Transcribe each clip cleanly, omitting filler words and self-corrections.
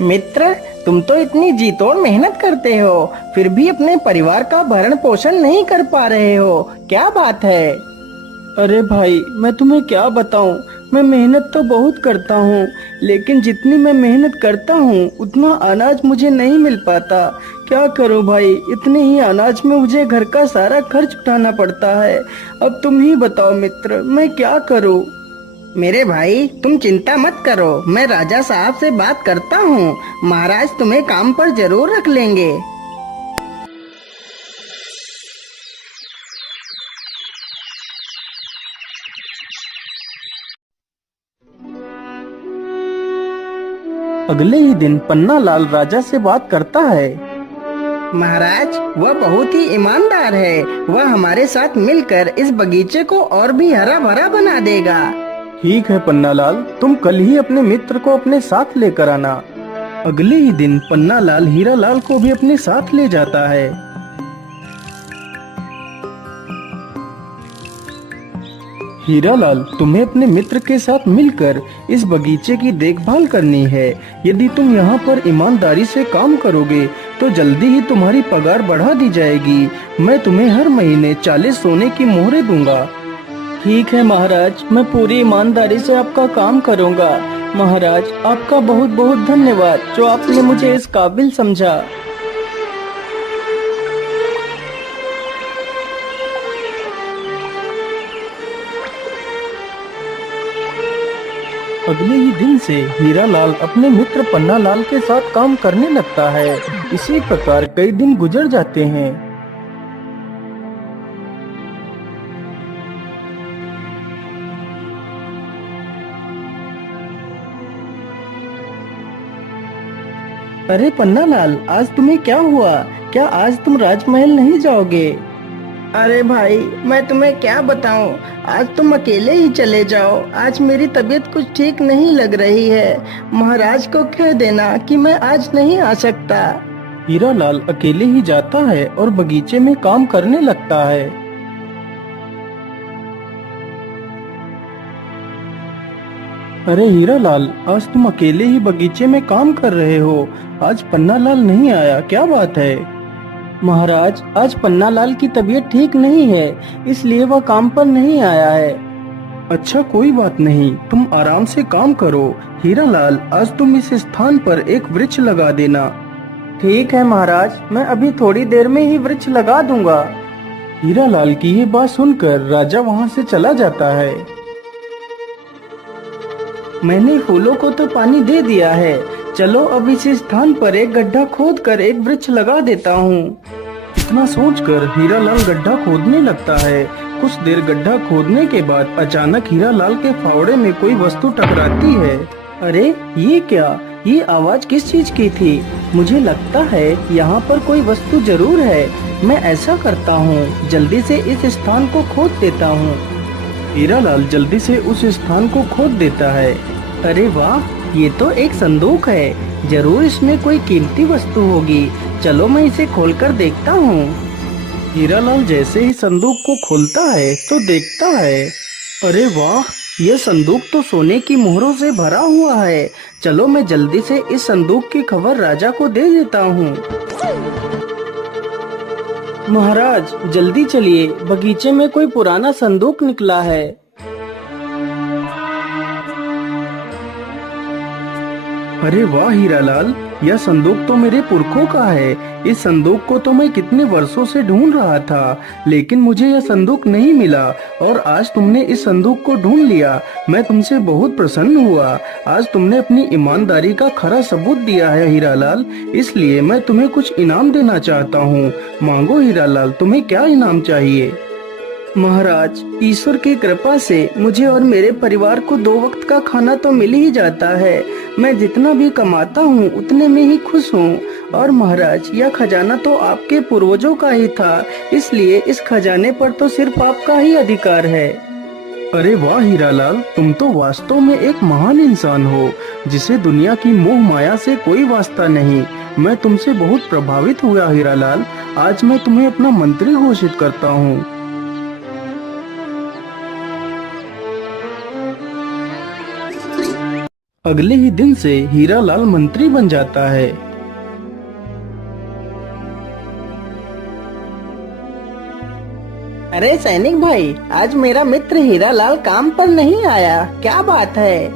मित्र, तुम तो इतनी जी तोड़ मेहनत करते हो, फिर भी अपने परिवार का भरण पोषण नहीं कर पा रहे हो, क्या बात है? अरे भाई, मैं तुम्हें क्या बताऊं। मैं मेहनत तो बहुत करता हूँ, लेकिन जितनी मैं मेहनत करता हूँ उतना अनाज मुझे नहीं मिल पाता। क्या करूँ भाई, इतने ही अनाज में मुझे घर का सारा खर्च उठाना पड़ता है। अब तुम ही बताओ मित्र, मैं क्या करूँ। मेरे भाई, तुम चिंता मत करो, मैं राजा साहब से बात करता हूँ। महाराज तुम्हें काम पर जरूर रख लेंगे। अगले ही दिन पन्ना लाल राजा से बात करता है। महाराज, वह बहुत ही ईमानदार है। वह हमारे साथ मिलकर इस बगीचे को और भी हरा भरा बना देगा। ठीक है पन्ना लाल, तुम कल ही अपने मित्र को अपने साथ लेकर आना। अगले ही दिन पन्ना लाल हीरा लाल को भी अपने साथ ले जाता है। हीरा लाल, तुम्हें अपने मित्र के साथ मिलकर इस बगीचे की देखभाल करनी है। यदि तुम यहाँ पर ईमानदारी से काम करोगे तो जल्दी ही तुम्हारी पगार बढ़ा दी जाएगी। मैं तुम्हें हर महीने 40 सोने की मोहरें दूंगा। ठीक है महाराज, मैं पूरी ईमानदारी से आपका काम करूंगा। महाराज, आपका बहुत बहुत धन्यवाद जो आपने मुझे इस काबिल समझा। अगले ही दिन से हीरा लाल अपने मित्र पन्ना लाल के साथ काम करने लगता है। इसी प्रकार कई दिन गुजर जाते हैं। अरे पन्ना लाल, आज तुम्हें क्या हुआ? क्या आज तुम राजमहल नहीं जाओगे? अरे भाई, मैं तुम्हें क्या बताऊं, आज तुम अकेले ही चले जाओ। आज मेरी तबीयत कुछ ठीक नहीं लग रही है। महाराज को कह देना कि मैं आज नहीं आ सकता। हीरा लाल अकेले ही जाता है और बगीचे में काम करने लगता है। अरे हीरा लाल, आज तुम अकेले ही बगीचे में काम कर रहे हो। आज पन्ना लाल नहीं आया, क्या बात है? महाराज, आज पन्ना लाल की तबीयत ठीक नहीं है, इसलिए वह काम पर नहीं आया है। अच्छा, कोई बात नहीं, तुम आराम से काम करो। हीरा लाल, आज तुम इस स्थान पर एक वृक्ष लगा देना। ठीक है महाराज, मैं अभी थोड़ी देर में ही वृक्ष लगा दूंगा। हीरा लाल की ये बात सुनकर राजा वहाँ से चला जाता है। मैंने फूलों को तो पानी दे दिया है, चलो अब इस स्थान पर एक गड्ढा खोद कर एक वृक्ष लगा देता हूँ। इतना सोचकर हीरा लाल गड्ढा खोदने लगता है। कुछ देर गड्ढा खोदने के बाद अचानक हीरा लाल के फावड़े में कोई वस्तु टकराती है। अरे ये क्या? ये आवाज किस चीज की थी? मुझे लगता है यहाँ पर कोई वस्तु जरूर है। मैं ऐसा करता हूँ, जल्दी से इस स्थान को खोद देता हूँ। हीरा लाल जल्दी से उस स्थान को खोद देता है। अरे वाह, ये तो एक संदूक है। जरूर इसमें कोई कीमती वस्तु होगी। चलो मैं इसे खोलकर देखता हूँ। हीरा लाल जैसे ही संदूक को खोलता है तो देखता है, अरे वाह, यह संदूक तो सोने की मोहरों से भरा हुआ है। चलो मैं जल्दी से इस संदूक की खबर राजा को दे देता हूँ। महाराज जल्दी चलिए, बगीचे में कोई पुराना संदूक निकला है। अरे वाह हीरा लाल, यह संदूक तो मेरे पुरखों का है। इस संदूक को तो मैं कितने वर्षों से ढूंढ रहा था, लेकिन मुझे यह संदूक नहीं मिला और आज तुमने इस संदूक को ढूंढ लिया। मैं तुमसे बहुत प्रसन्न हुआ। आज तुमने अपनी ईमानदारी का खरा सबूत दिया है हीरा लाल, इसलिए मैं तुम्हें कुछ इनाम देना चाहता हूँ। मांगो हीरा लाल, तुम्हें क्या इनाम चाहिए? महाराज, ईश्वर की कृपा से मुझे और मेरे परिवार को 2 वक्त का खाना तो मिल ही जाता है। मैं जितना भी कमाता हूँ उतने में ही खुश हूँ। और महाराज, यह खजाना तो आपके पूर्वजों का ही था, इसलिए इस खजाने पर तो सिर्फ आपका ही अधिकार है। अरे वाह हीरालाल, तुम तो वास्तव में एक महान इंसान हो जिसे दुनिया की मोह माया से कोई वास्ता नहीं। मैं तुमसे बहुत प्रभावित हुआ हीरालाल। आज मैं तुम्हें अपना मंत्री घोषित करता हूँ। अगले ही दिन से हीरालाल मंत्री बन जाता है। अरे सैनिक भाई, आज मेरा मित्र हीरालाल काम पर नहीं आया, क्या बात है?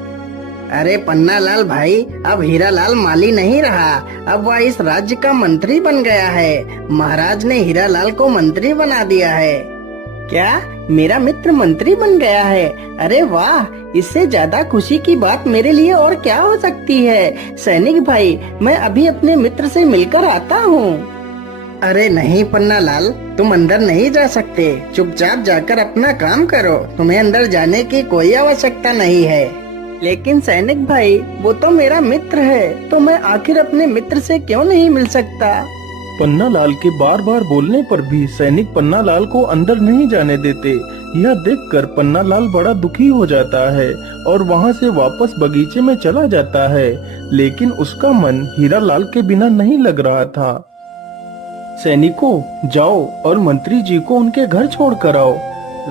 अरे पन्नालाल भाई, अब हीरालाल माली नहीं रहा, अब वह इस राज्य का मंत्री बन गया है। महाराज ने हीरालाल को मंत्री बना दिया है। क्या मेरा मित्र मंत्री बन गया है? अरे वाह, इससे ज्यादा खुशी की बात मेरे लिए और क्या हो सकती है। सैनिक भाई, मैं अभी अपने मित्र से मिलकर आता हूँ। अरे नहीं पन्नालाल, तुम अंदर नहीं जा सकते। चुपचाप जाकर अपना काम करो, तुम्हें अंदर जाने की कोई आवश्यकता नहीं है। लेकिन सैनिक भाई, वो तो मेरा मित्र है, तो मैं आखिर अपने मित्र से क्यों नहीं मिल सकता? पन्नालाल के बार बार बोलने पर भी सैनिक पन्नालाल को अंदर नहीं जाने देते। यह देखकर पन्नालाल बड़ा दुखी हो जाता है और वहां से वापस बगीचे में चला जाता है। लेकिन उसका मन हीरालाल के बिना नहीं लग रहा था। सैनिकों, जाओ और मंत्री जी को उनके घर छोड़ कर आओ।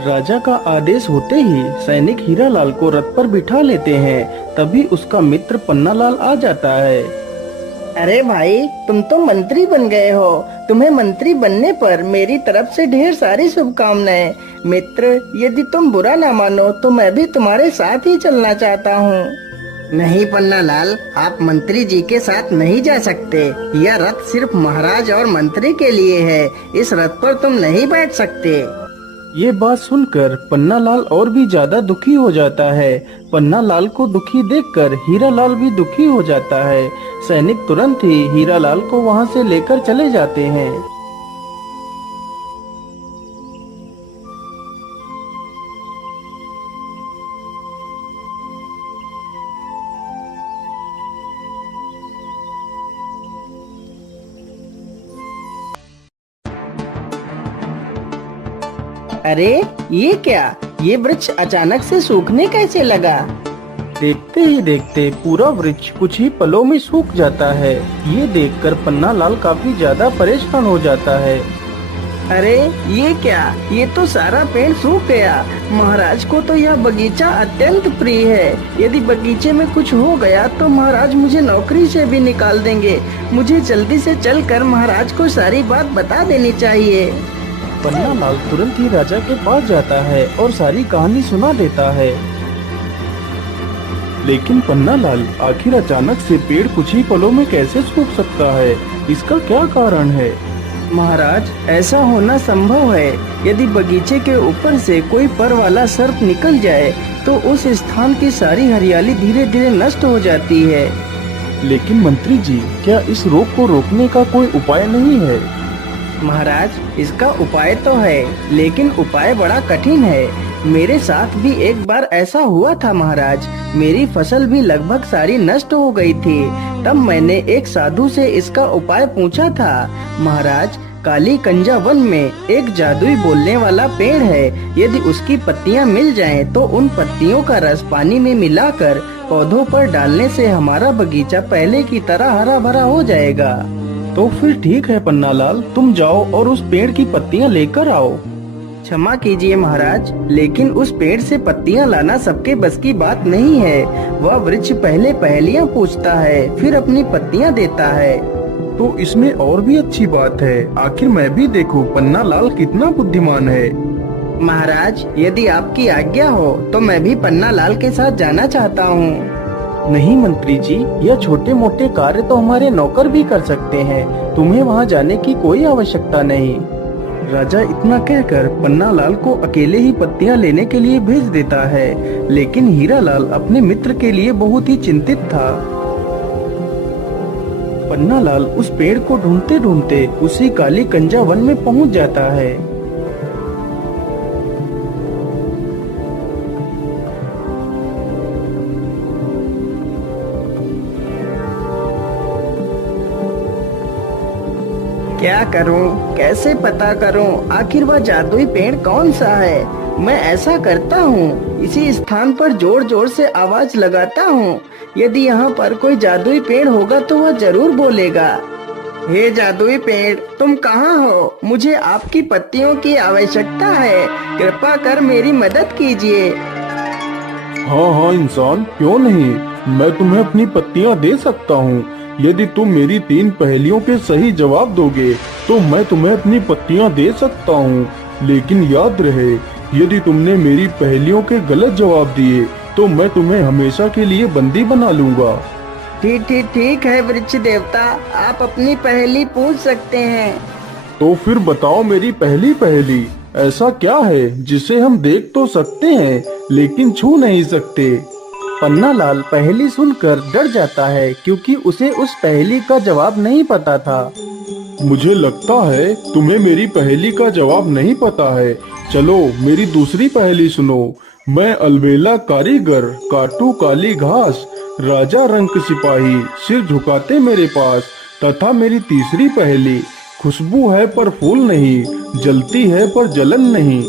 राजा का आदेश होते ही सैनिक हीरालाल को रथ पर बिठा लेते हैं। तभी उसका मित्र पन्नालाल आ जाता है। अरे भाई, तुम तो मंत्री बन गए हो। तुम्हें मंत्री बनने पर मेरी तरफ से ढेर सारी शुभकामनाएं। मित्र, यदि तुम बुरा ना मानो तो मैं भी तुम्हारे साथ ही चलना चाहता हूँ। नहीं पन्नालाल, आप मंत्री जी के साथ नहीं जा सकते। यह रथ सिर्फ महाराज और मंत्री के लिए है। इस रथ पर तुम नहीं बैठ सकते। ये बात सुनकर पन्नालाल और भी ज्यादा दुखी हो जाता है। पन्नालाल को दुखी देखकर हीरालाल भी दुखी हो जाता है। सैनिक तुरंत ही हीरालाल को वहां से लेकर चले जाते हैं। अरे ये क्या? ये वृक्ष अचानक से सूखने कैसे लगा? देखते ही देखते पूरा वृक्ष कुछ ही पलों में सूख जाता है। ये देखकर पन्नालाल काफी ज्यादा परेशान हो जाता है। अरे ये क्या? ये तो सारा पेड़ सूख गया। महाराज को तो यह बगीचा अत्यंत प्रिय है। यदि बगीचे में कुछ हो गया तो महाराज मुझे नौकरी से भी निकाल देंगे। मुझे जल्दी से चलकर महाराज को सारी बात बता देनी चाहिए। पन्नालाल तुरंत ही राजा के पास जाता है और सारी कहानी सुना देता है। लेकिन पन्नालाल, आखिर अचानक से पेड़ कुछ ही पलों में कैसे सूख सकता है? इसका क्या कारण है? महाराज, ऐसा होना संभव है। यदि बगीचे के ऊपर से कोई पर वाला सर्प निकल जाए तो उस स्थान की सारी हरियाली धीरे धीरे नष्ट हो जाती है। लेकिन मंत्री जी, क्या इस रोग को रोकने का कोई उपाय नहीं है? महाराज, इसका उपाय तो है, लेकिन उपाय बड़ा कठिन है। मेरे साथ भी एक बार ऐसा हुआ था महाराज। मेरी फसल भी लगभग सारी नष्ट हो गई थी। तब मैंने एक साधु से इसका उपाय पूछा था। महाराज, काली कंजा वन में एक जादुई बोलने वाला पेड़ है। यदि उसकी पत्तियां मिल जाएं, तो उन पत्तियों का रस पानी में मिलाकर पौधों पर डालने से हमारा बगीचा पहले की तरह हरा भरा हो जाएगा। तो फिर ठीक है पन्नालाल, तुम जाओ और उस पेड़ की पत्तियां लेकर आओ। क्षमा कीजिए महाराज, लेकिन उस पेड़ से पत्तियां लाना सबके बस की बात नहीं है। वह वृक्ष पहले पहेलियां पूछता है, फिर अपनी पत्तियां देता है। तो इसमें और भी अच्छी बात है। आखिर मैं भी देखूं पन्नालाल कितना बुद्धिमान है। महाराज, यदि आपकी आज्ञा हो तो मैं भी पन्नालाल के साथ जाना चाहता हूँ। नहीं मंत्री जी, यह छोटे मोटे कार्य तो हमारे नौकर भी कर सकते हैं। तुम्हें वहां जाने की कोई आवश्यकता नहीं। राजा इतना कहकर पन्नालाल को अकेले ही पत्तियां लेने के लिए भेज देता है। लेकिन हीरालाल अपने मित्र के लिए बहुत ही चिंतित था। पन्नालाल उस पेड़ को ढूंढते ढूंढते उसी काली कंजा वन में पहुंच जाता है। क्या करूं? कैसे पता करूं? आखिर वह जादुई पेड़ कौन सा है? मैं ऐसा करता हूँ, इसी स्थान पर जोर जोर से आवाज लगाता हूँ। यदि यहाँ पर कोई जादुई पेड़ होगा तो वह जरूर बोलेगा। हे जादुई पेड़, तुम कहाँ हो? मुझे आपकी पत्तियों की आवश्यकता है, कृपा कर मेरी मदद कीजिए। हाँ हाँ इंसान, क्यों नहीं, मैं तुम्हें अपनी पत्तियाँ दे सकता हूँ। यदि तुम मेरी 3 पहेलियों के सही जवाब दोगे तो मैं तुम्हें अपनी पत्तियाँ दे सकता हूँ। लेकिन याद रहे, यदि तुमने मेरी पहेलियों के गलत जवाब दिए तो मैं तुम्हें हमेशा के लिए बंदी बना लूंगा। ठीक है वृक्ष देवता, आप अपनी पहेली पूछ सकते हैं। तो फिर बताओ मेरी पहली पहेली, ऐसा क्या है जिसे हम देख तो सकते हैं लेकिन छू नहीं सकते? पन्नालाल पहेली सुनकर डर जाता है क्योंकि उसे उस पहेली का जवाब नहीं पता था। मुझे लगता है तुम्हें मेरी पहेली का जवाब नहीं पता है। चलो मेरी दूसरी पहेली सुनो। मैं अलबेला कारीगर, काटू काली घास, राजा रंक सिपाही, सिर झुकाते मेरे पास। तथा मेरी तीसरी पहेली, खुशबू है पर फूल नहीं, जलती है पर जलन नहीं।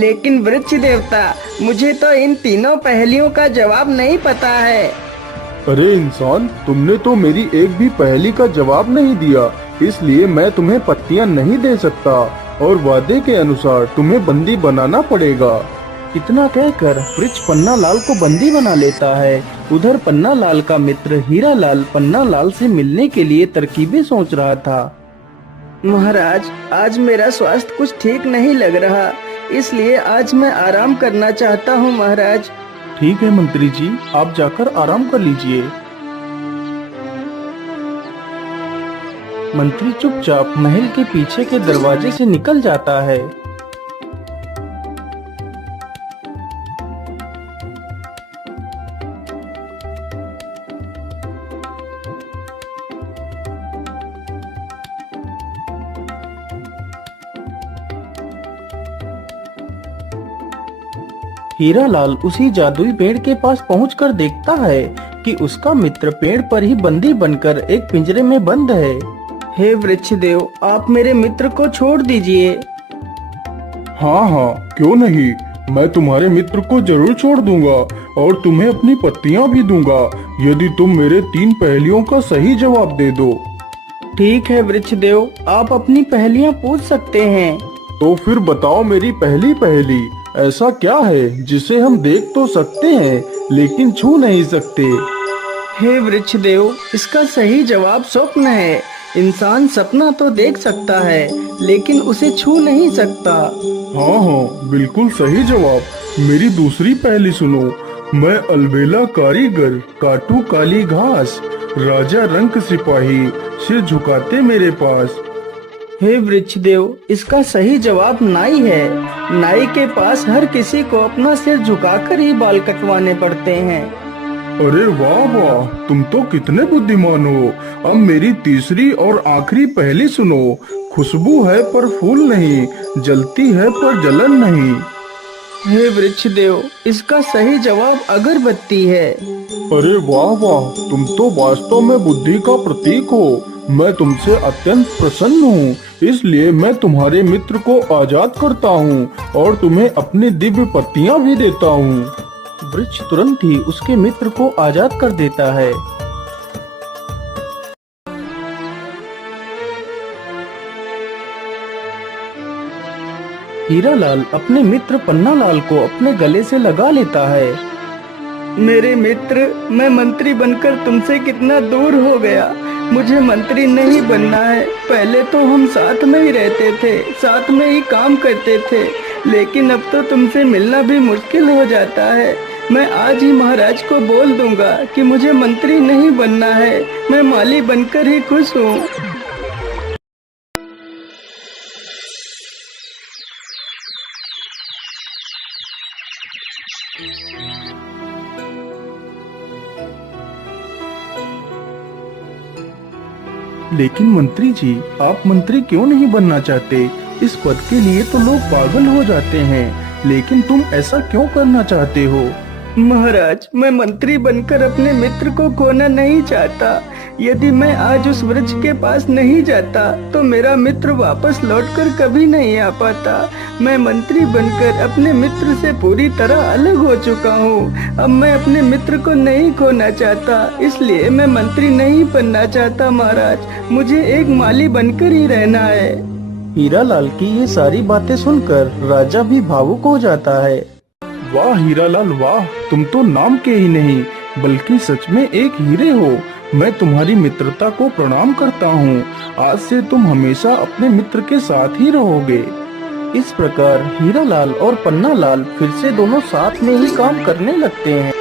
लेकिन वृक्ष देवता, मुझे तो इन तीनों पहेलियों का जवाब नहीं पता है। अरे इंसान, तुमने तो मेरी एक भी पहेली का जवाब नहीं दिया, इसलिए मैं तुम्हें पत्तियां नहीं दे सकता और वादे के अनुसार तुम्हें बंदी बनाना पड़ेगा। इतना कहकर वृक्ष पन्नालाल को बंदी बना लेता है। उधर पन्नालाल का मित्र हीरालाल पन्नालाल से मिलने के लिए तरकीबें सोच रहा था। महाराज, आज मेरा स्वास्थ्य कुछ ठीक नहीं लग रहा, इसलिए आज मैं आराम करना चाहता हूँ महाराज। ठीक है मंत्री जी, आप जाकर आराम कर लीजिए। मंत्री चुपचाप महल के पीछे के दरवाजे से निकल जाता है। हीरालाल उसी जादुई पेड़ के पास पहुंचकर देखता है कि उसका मित्र पेड़ पर ही बंदी बनकर एक पिंजरे में बंद है। हे वृक्ष देव, आप मेरे मित्र को छोड़ दीजिए। हाँ हाँ, क्यों नहीं, मैं तुम्हारे मित्र को जरूर छोड़ दूंगा और तुम्हें अपनी पत्तियां भी दूंगा यदि तुम मेरे 3 पहेलियों का सही जवाब दे दो। ठीक है वृक्ष देव, आप अपनी पहेलियां पूछ सकते हैं। तो फिर बताओ मेरी पहली पहेली, ऐसा क्या है जिसे हम देख तो सकते हैं लेकिन छू नहीं सकते? हे वृक्ष देव, इसका सही जवाब स्वप्न है। इंसान सपना तो देख सकता है लेकिन उसे छू नहीं सकता। हाँ हाँ, बिल्कुल सही जवाब। मेरी दूसरी पहेली सुनो। मैं अलबेला कारीगर, काटू काली घास, राजा रंक सिपाही, सिर झुकाते मेरे पास। हे वृक्ष देव, इसका सही जवाब नाई है। नाई के पास हर किसी को अपना सिर झुकाकर ही बाल कटवाने पड़ते हैं। अरे वाह वाह, तुम तो कितने बुद्धिमान हो। अब मेरी तीसरी और आखिरी पहेली सुनो। खुशबू है पर फूल नहीं, जलती है पर जलन नहीं। हे वृक्ष देव, इसका सही जवाब अगरबत्ती है। अरे वाह वाह, तुम तो वास्तव में बुद्धि का प्रतीक हो। मैं तुमसे अत्यंत प्रसन्न हूँ, इसलिए मैं तुम्हारे मित्र को आजाद करता हूँ और तुम्हें अपनी दिव्य पत्तियाँ भी देता हूँ। वृक्ष तुरंत ही उसके मित्र को आजाद कर देता है। हीरालाल अपने मित्र पन्नालाल को अपने गले से लगा लेता है। मेरे मित्र, मैं मंत्री बनकर तुमसे कितना दूर हो गया। मुझे मंत्री नहीं बनना है। पहले तो हम साथ में ही रहते थे, साथ में ही काम करते थे, लेकिन अब तो तुमसे मिलना भी मुश्किल हो जाता है। मैं आज ही महाराज को बोल दूंगा कि मुझे मंत्री नहीं बनना है, मैं माली बनकर ही खुश हूँ। लेकिन मंत्री जी, आप मंत्री क्यों नहीं बनना चाहते? इस पद के लिए तो लोग पागल हो जाते हैं, लेकिन तुम ऐसा क्यों करना चाहते हो? महाराज, मैं मंत्री बनकर अपने मित्र को खोना नहीं चाहता, यदि मैं आज उस वृक्ष के पास नहीं जाता तो मेरा मित्र वापस लौटकर कभी नहीं आ पाता। मैं मंत्री बनकर अपने मित्र से पूरी तरह अलग हो चुका हूँ। अब मैं अपने मित्र को नहीं खोना चाहता, इसलिए मैं मंत्री नहीं बनना चाहता महाराज। मुझे एक माली बनकर ही रहना है। हीरालाल की ये सारी बातें सुनकर राजा भी भावुक हो जाता है। वाह हीरालाल वाह, तुम तो नाम के ही नहीं बल्कि सच में एक हीरे हो। मैं तुम्हारी मित्रता को प्रणाम करता हूँ। आज से तुम हमेशा अपने मित्र के साथ ही रहोगे। इस प्रकार हीरालाल और पन्नालाल फिर से दोनों साथ में ही काम करने लगते हैं।